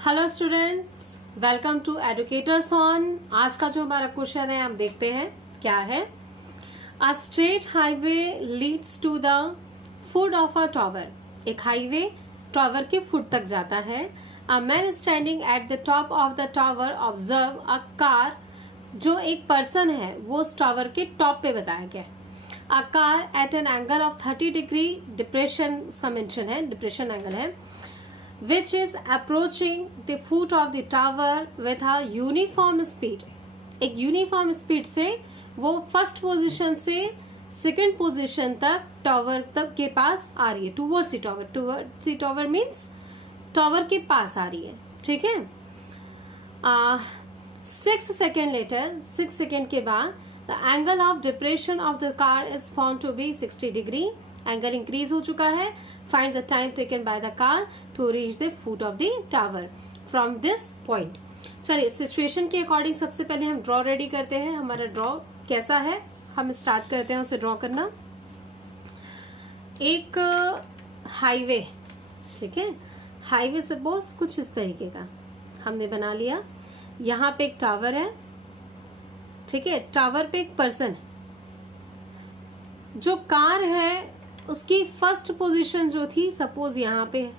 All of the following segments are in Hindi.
Hello students, welcome to educators on. आज का जो हमारा क्वेश्चन है हम देखते हैं क्या है। A straight highway leads to the foot of a tower. एक हाईवे टावर के फुट तक जाता है। A man standing at the top of the tower observe a car. जो एक पर्सन है वो उस टावर के टॉप पे बताया गया है। A car eight an angle of 30 degree, depression उसका मेंशन है, डिप्रेशन एंगल है, which is approaching the foot of the tower with a uniform speed। एक यूनिफॉर्म स्पीड से वो फर्स्ट पोजीशन से सेकंड पोजीशन तक टावर तक के पास आ रही है। Towards the tower, towards the tower means tower के पास आ रही है। ठीक है। 6 सेकेंड लेटर, 6 सेकेंड के बाद the angle of depression of the car is found to be 60 degree. Angle increase हो चुका है। Find the time taken by the car to reach the foot of the tower from this point. चलिए सिचुएशन के अकॉर्डिंग सबसे पहले हम ड्रॉ रेडी करते हैं। हमारा ड्रॉ कैसा है हम स्टार्ट करते हैं उसे ड्रॉ करना। एक हाईवे, ठीक है, हाईवे सपोज कुछ इस तरीके का हमने बना लिया। यहाँ पे एक टावर है, ठीक है, टावर पे एक पर्सन है। जो कार है उसकी फर्स्ट पोजीशन जो थी सपोज यहाँ पे है।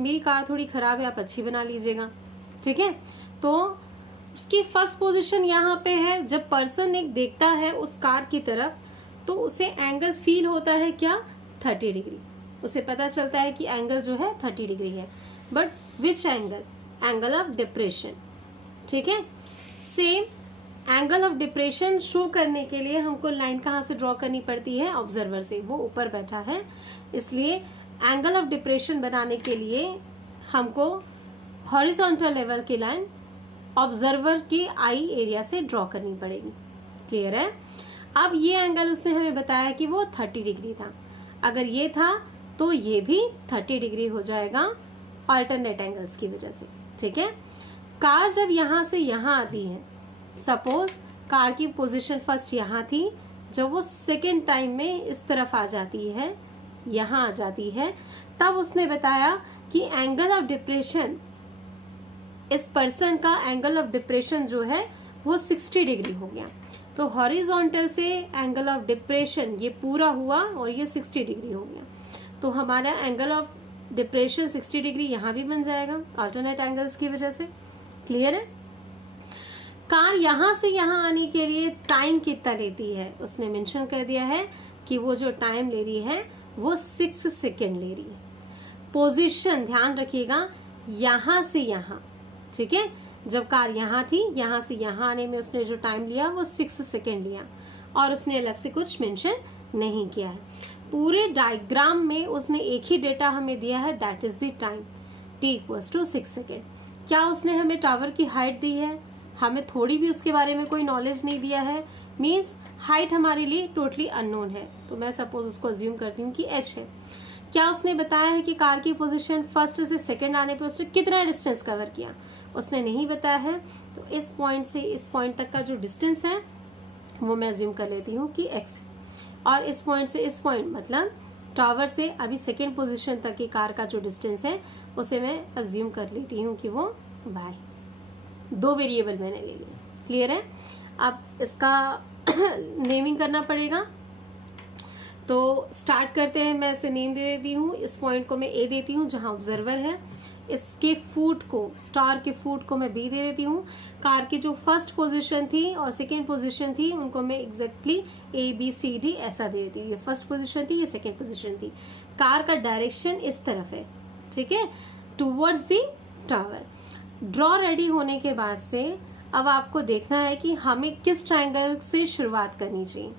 मेरी कार थोड़ी खराब है, आप अच्छी बना लीजिएगा। ठीक है, तो उसकी फर्स्ट पोजीशन यहाँ पे है। जब पर्सन एक देखता है उस कार की तरफ तो उसे एंगल फील होता है क्या, 30 डिग्री। उसे पता चलता है कि एंगल जो है 30 डिग्री है। But which angle? Angle of depression. ठीक है, same angle of depression show करने के लिए हमको लाइन कहाँ से ड्रॉ करनी पड़ती है? ऑब्जर्वर से। वो ऊपर बैठा है, इसलिए एंगल ऑफ डिप्रेशन बनाने के लिए हमको हॉरिजॉन्टल लेवल की लाइन ऑब्जर्वर की आई एरिया से ड्रॉ करनी पड़ेगी। क्लियर है? अब ये एंगल उसने हमें बताया कि वो 30 डिग्री था। अगर ये था तो ये भी 30 डिग्री हो जाएगा अल्टरनेट एंगल्स की वजह से। ठीक है, कार जब यहां से यहां आती है, सपोज कार की पोजीशन फर्स्ट यहाँ थी, जब वो सेकेंड टाइम में इस तरफ आ जाती है, यहाँ आ जाती है, तब उसने बताया कि एंगल ऑफ डिप्रेशन, इस पर्सन का एंगल ऑफ डिप्रेशन जो है वो 60 डिग्री हो गया। तो हॉरिजॉन्टल से एंगल ऑफ डिप्रेशन ये पूरा हुआ और ये 60 डिग्री हो गया। तो हमारा एंगल ऑफ डिप्रेशन 60 डिग्री यहाँ भी बन जाएगा अल्टरनेट एंगल्स की वजह से। क्लियर है? कार यहां से यहां आने के लिए टाइम कितना लेती है उसने मेंशन कर दिया है कि वो जो टाइम ले रही है वो 6 सेकेंड ले रही है। पोजीशन ध्यान रखिएगा, यहां से यहां। ठीक है, जब कार यहां थी, यहां से यहां आने में उसने जो टाइम लिया वो 6 सेकेंड लिया और उसने अलग से कुछ मेंशन नहीं किया है। पूरे डायग्राम में उसने एक ही डेटा हमें दिया है, that is the time, t equals to 6 second. क्या उसने हमें टावर की हाइट दी है? हमें थोड़ी भी उसके बारे में कोई नॉलेज नहीं दिया है। मीन्स हाइट हमारे लिए टोटली अननोन है। तो मैं सपोज उसको अज्यूम करती हूँ कि h है। क्या उसने बताया है कि कार की पोजीशन फर्स्ट से सेकंड आने पे उसने कितना डिस्टेंस कवर किया? उसने नहीं बताया है। तो इस पॉइंट से इस पॉइंट तक का जो डिस्टेंस है वो मैं अज्यूम कर लेती हूँ कि x है, और इस पॉइंट से इस पॉइंट मतलब टावर से अभी सेकेंड पोजिशन तक की कार का जो डिस्टेंस है उसे मैं अज्यूम कर लेती हूँ कि वो y। 2 वेरिएबल मैंने ले लिए। क्लियर है? अब इसका नेमिंग करना पड़ेगा। तो स्टार्ट करते हैं। मैं इसे नेम दे देती हूँ। इस पॉइंट को मैं ए देती हूँ जहां ऑब्जर्वर है। इसके फुट को, स्टार के फुट को मैं बी दे देती हूँ। कार की जो फर्स्ट पोजीशन थी और सेकेंड पोजीशन थी उनको मैं exactly A B C D ऐसा दे देती हूँ। ये फर्स्ट पोजीशन थी, ये सेकेंड पोजीशन थी। कार का डायरेक्शन इस तरफ है, ठीक है, towards the tower. Draw ready होने के बाद से अब आपको देखना है कि हमें किस ट्रायंगल से शुरुआत करनी चाहिए।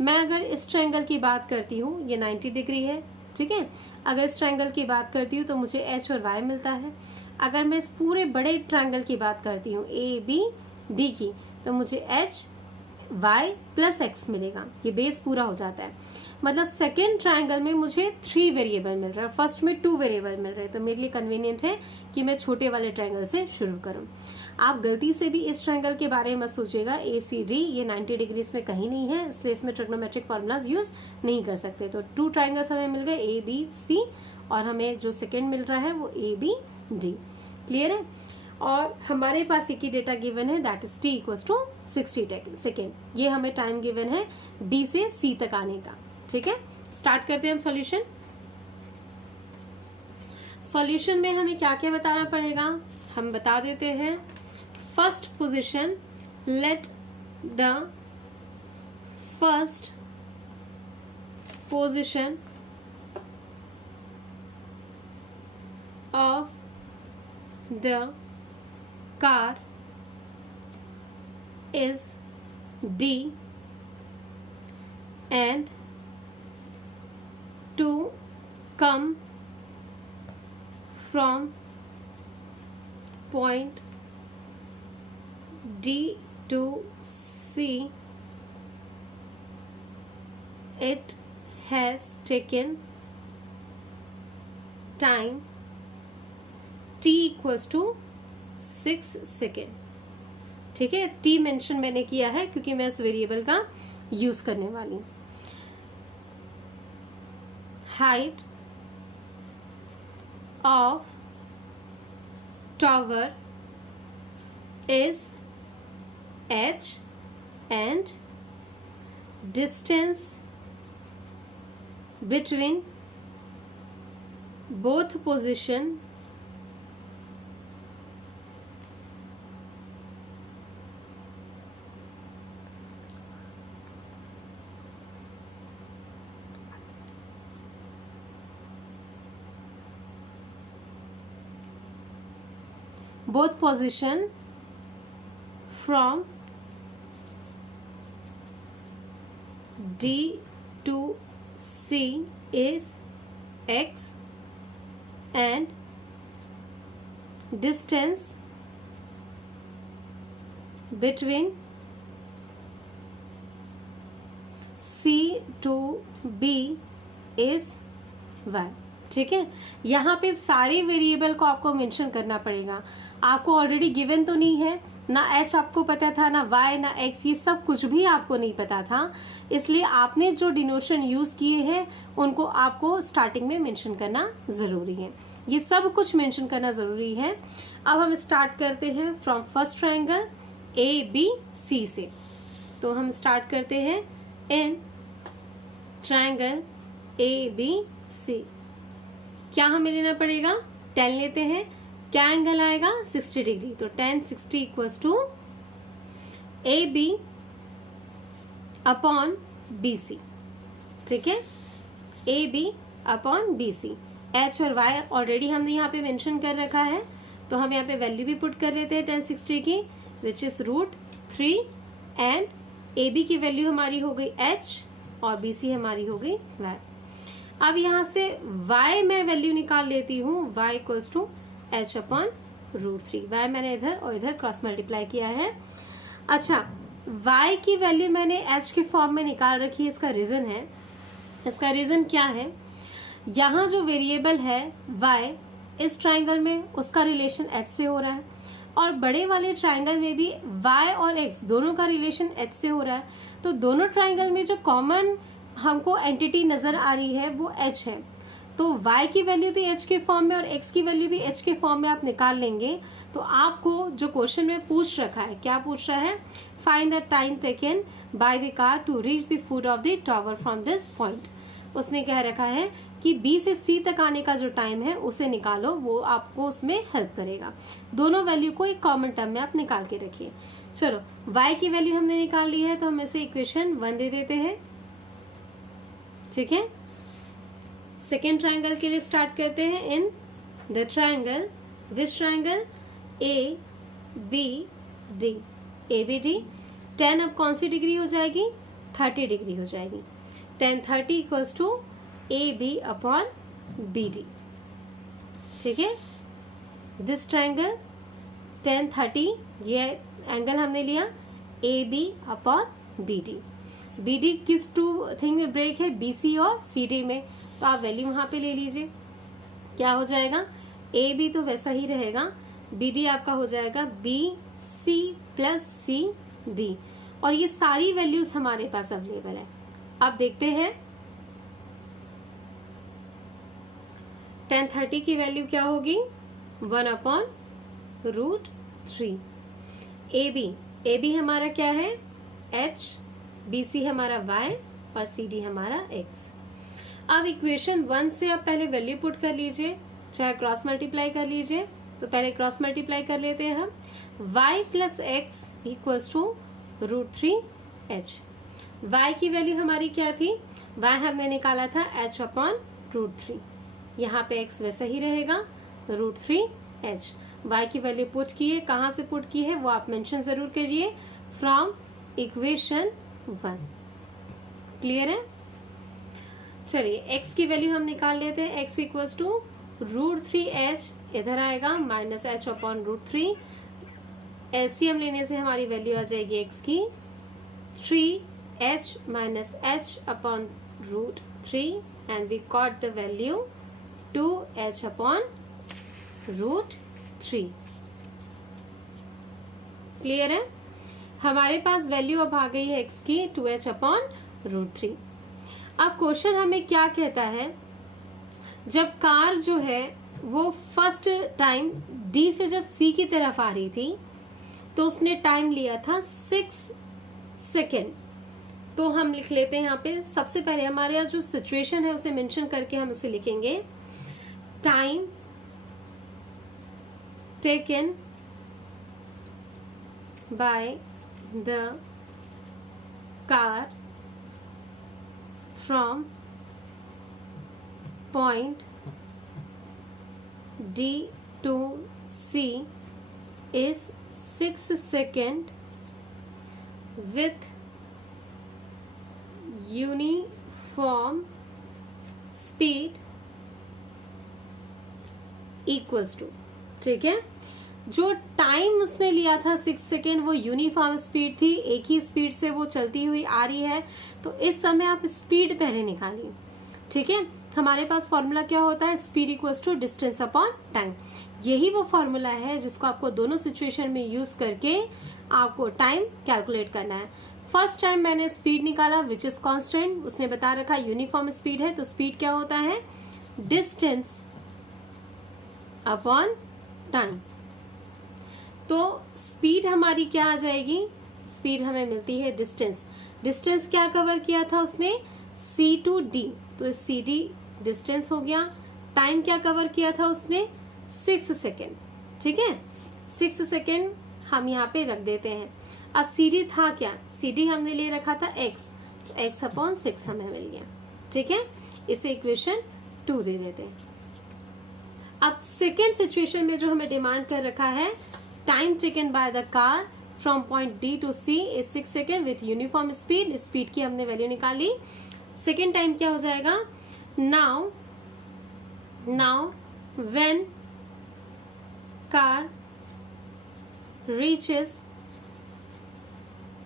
मैं अगर इस ट्रायंगल की बात करती हूँ, ये 90 डिग्री है, ठीक है। अगर इस ट्रायंगल की बात करती हूँ तो मुझे h और y मिलता है। अगर मैं इस पूरे बड़े ट्रायंगल की बात करती हूँ a b d की, तो मुझे h y प्लस x मिलेगा। ये बेस पूरा हो जाता है। मतलब सेकेंड ट्रायंगल में मुझे 3 वेरिएबल मिल रहा है, फर्स्ट में 2 वेरिएबल मिल रहे हैं। तो मेरे लिए कन्वीनियंट है कि मैं छोटे वाले ट्रायंगल से शुरू करूं। आप गलती से भी इस ट्रायंगल के बारे में मत सोचिएगा। ए सी डी ये 90 डिग्री में कहीं नहीं है, इसलिए इसमें ट्रिग्नोमेट्रिक फॉर्मूलाज यूज नहीं कर सकते। तो 2 ट्रायंगल्स हमें मिल गए, ए बी सी, और हमें जो सेकेंड मिल रहा है वो ए बी डी। क्लियर है। और हमारे पास एक ही डेटा गिवन है, that is t equals to 60 second. ये हमें टाइम गिवन है d से c तक आने का। ठीक है, स्टार्ट करते हैं हम सॉल्यूशन। सॉल्यूशन में हमें क्या क्या बताना पड़ेगा, हम बता देते हैं। First position, let the first position of the car is D and to come from point D to C it has taken time t equals to 6 second. ठीक है, t मेंशन मैंने किया है क्योंकि मैं इस वेरिएबल का यूज करने वाली हूं। Height of tower is h and distance between both position both position from D to C is x and distance between C to B is y। ठीक है, यहाँ पे सारे वेरिएबल को आपको मेंशन करना पड़ेगा। आपको ऑलरेडी गिवन तो नहीं है ना, h आपको पता था ना y ना x, ये सब कुछ भी आपको नहीं पता था, इसलिए आपने जो डिनोशन यूज किए हैं उनको आपको स्टार्टिंग में मेंशन करना जरूरी है। ये सब कुछ मेंशन करना जरूरी है। अब हम स्टार्ट करते हैं फ्रॉम फर्स्ट ट्रायंगल ABC से। तो हम स्टार्ट करते हैं इन ट्रायंगल ABC। क्या हमें लेना पड़ेगा, tan लेते हैं। क्या एंगल आएगा, 60 डिग्री। तो tan 60 equals to AB upon BC। ठीक है, AB अपॉन BC। H और Y ऑलरेडी हमने यहाँ पे मेंशन कर रखा है, तो हम यहाँ पे वैल्यू भी पुट कर लेते हैं tan 60 की, विच इज √3 एंड AB की वैल्यू हमारी हो गई H और BC हमारी हो गई Y। अब यहाँ से y मैं वैल्यू निकाल लेती हूँ, y equals to h upon √3। y मैंने इधर और इधर क्रॉस मल्टीप्लाई किया है। अच्छा, y की वैल्यू मैंने h के फॉर्म में निकाल रखी है। इसका रीजन है, इसका रीजन क्या है, यहाँ जो वेरिएबल है y, इस ट्राइंगल में उसका रिलेशन h से हो रहा है और बड़े वाले ट्राइंगल में भी y और x दोनों का रिलेशन h से हो रहा है। तो दोनों ट्राइंगल में जो कॉमन हमको एंटिटी नजर आ रही है वो h है। तो y की वैल्यू भी h के फॉर्म में और x की वैल्यू भी h के फॉर्म में आप निकाल लेंगे। तो आपको जो क्वेश्चन में पूछ रखा है, क्या पूछ रहा है, find the time taken by the car to reach the foot of the tower from this point. उसने कह रखा है कि B से C तक आने का जो टाइम है उसे निकालो, वो आपको उसमें हेल्प करेगा। दोनों वैल्यू को एक कॉमन टर्म में आप निकाल के रखिए। चलो, y की वैल्यू हमने निकाल ली है, तो हम इसे इक्वेशन 1 दे देते हैं। ठीक है, सेकेंड ट्राइंगल के लिए स्टार्ट करते हैं in the triangle, this triangle ABD। ABD tan अब कौन सी डिग्री हो जाएगी, 30 डिग्री हो जाएगी। tan 30 equals to AB upon BD। ठीक है, दिस ट्राइंगल tan 30, ये एंगल हमने लिया AB अपॉन BD। BD किस टू थिंग में ब्रेक है, BC और CD में, तो आप वैल्यू वहां पे ले लीजिए। क्या हो जाएगा, AB तो वैसा ही रहेगा, BD आपका हो जाएगा BC प्लस CD, और ये सारी वैल्यूज हमारे पास अवेलेबल है। अब देखते हैं tan 30 की वैल्यू क्या होगी, 1 अपॉन √3। ए बी हमारा क्या है, h, BC हमारा y और CD हमारा x। अब इक्वेशन 1 से आप पहले वैल्यू पुट कर लीजिए, चाहे क्रॉस मल्टीप्लाई कर लीजिए। तो पहले क्रॉस मल्टीप्लाई कर लेते हैं हम। y plus x equals to √3h। y की वैल्यू हमारी क्या थी, y हमने निकाला था h/√3। यहाँ पे x वैसा ही रहेगा √3h। y की वैल्यू पुट की है, कहाँ से पुट की है वो आप मेंशन जरूर करिए, फ्रॉम इक्वेशन 1। क्लियर है? चलिए x की वैल्यू हम निकाल लेते हैं। x इक्वल्स टू √3h, इधर आएगा -h/√3। एलसीएम लेने से हमारी वैल्यू आ जाएगी x की 3h - h/√3 and we got the value 2h/√3। Clear है? हमारे पास वैल्यू अब आ गई है x की 2h/√3। अब क्वेश्चन हमें क्या कहता है, जब कार जो है वो फर्स्ट टाइम D से जब C की तरफ आ रही थी तो उसने टाइम लिया था 6 सेकेंड। तो हम लिख लेते हैं यहाँ पे, सबसे पहले हमारे यहाँ जो सिचुएशन है उसे मेंशन करके हम उसे लिखेंगे, time taken by the car from point D to C is 6 seconds with uniform speed equals to। ठीक है, जो टाइम उसने लिया था 6 सेकेंड वो यूनिफॉर्म स्पीड थी, एक ही स्पीड से वो चलती हुई आ रही है। तो इस समय आप स्पीड पहले निकालिए। ठीक है, हमारे पास फॉर्मूला क्या होता है, speed equals to distance upon time. यही वो फॉर्मूला है जिसको आपको दोनों सिचुएशन में यूज करके आपको टाइम कैलकुलेट करना है। फर्स्ट टाइम मैंने स्पीड निकाला विच इज कांस्टेंट, उसने बता रखा यूनिफॉर्म स्पीड है, तो स्पीड क्या होता है, डिस्टेंस अपॉन टाइम। तो स्पीड हमारी क्या आ जाएगी, स्पीड हमें मिलती है डिस्टेंस। डिस्टेंस क्या कवर किया था उसने, C to D, तो CD डिस्टेंस हो गया। टाइम क्या कवर किया था उसने, 6 सेकेंड। ठीक है, 6 सेकेंड हम यहाँ पे रख देते हैं। अब CD था क्या, CD हमने ले रखा था x, तो x/6 हमें मिल गया। ठीक है, इसे इक्वेशन 2 दे देते हैं। अब सेकेंड सिचुएशन में जो हमें डिमांड कर रखा है, time taken by the car from point D to C is 6 second with uniform speed. Speed की हमने वैल्यू निकाली। सेकेंड टाइम क्या हो जाएगा, now when car reaches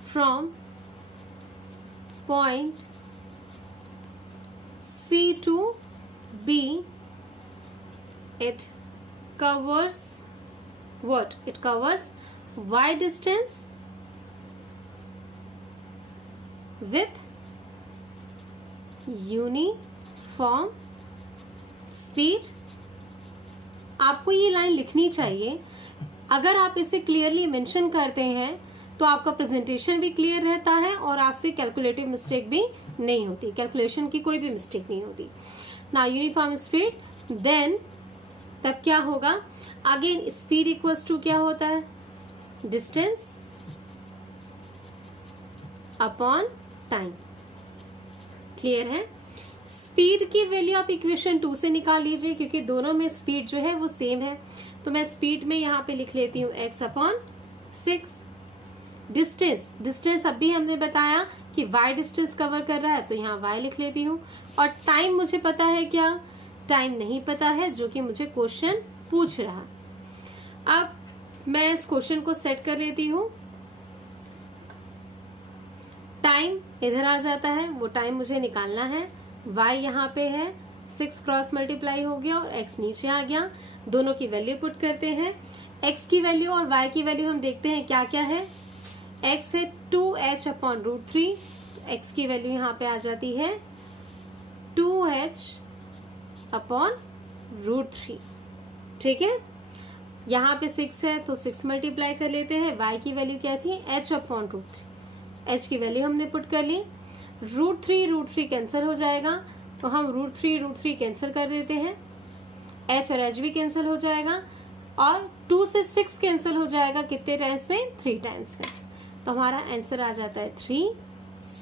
from point C to B, it covers what, it covers y distance with uniform speed. आपको ये लाइन लिखनी चाहिए। अगर आप इसे क्लियरली मेंशन करते हैं तो आपका प्रेजेंटेशन भी क्लियर रहता है और आपसे कैलकुलेटिव मिस्टेक भी नहीं होती, कैलकुलेशन की कोई भी मिस्टेक नहीं होती ना। यूनिफॉर्म स्पीड, देन तब क्या होगा, अगेन स्पीड इक्वल्स टू क्या होता है, डिस्टेंस अपॉन टाइम। क्लियर है? स्पीड की वैल्यू आप इक्वेशन 2 से निकाल लीजिए, क्योंकि दोनों में स्पीड जो है वो सेम है। तो मैं स्पीड में यहाँ पे लिख लेती हूँ x/6। डिस्टेंस अब भी हमने बताया कि y डिस्टेंस कवर कर रहा है, तो यहाँ y लिख लेती हूँ। और टाइम मुझे पता है क्या, टाइम नहीं पता है, जो कि मुझे क्वेश्चन पूछ रहा। अब मैं इस क्वेश्चन को सेट कर लेती हूँ। टाइम इधर आ जाता है, वो टाइम मुझे निकालना है। y यहाँ पे है, 6 क्रॉस मल्टीप्लाई हो गया और x नीचे आ गया। दोनों की वैल्यू पुट करते हैं। x की वैल्यू और y की वैल्यू हम देखते हैं क्या क्या है। x है 2h/√3, x की वैल्यू यहाँ पे आ जाती है 2h/√3। ठीक है, यहाँ पे 6 है तो 6 मल्टीप्लाई कर लेते हैं। y की वैल्यू क्या थी, h/√3, h की वैल्यू हमने पुट कर ली। √3 कैंसिल हो जाएगा तो हम √3 कैंसिल कर देते हैं, h और h भी कैंसिल हो जाएगा और 2 से 6 कैंसिल हो जाएगा कितने टाइम्स में, 3 टाइम्स में। तो हमारा आंसर आ जाता है 3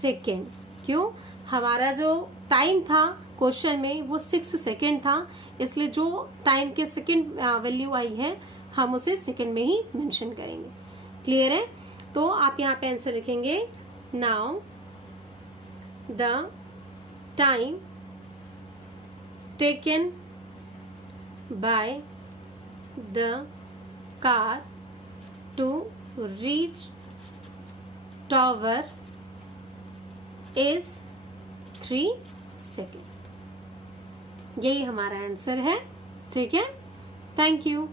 सेकेंड। क्यों, हमारा जो टाइम था क्वेश्चन में वो 6 सेकेंड था, इसलिए जो टाइम के सेकेंड वैल्यू आई है हम उसे सेकेंड में ही मेंशन करेंगे। क्लियर है? तो आप यहाँ पे आंसर लिखेंगे, now the time taken by the car to reach tower is 3 second. यही हमारा आंसर है। ठीक है, थैंक यू।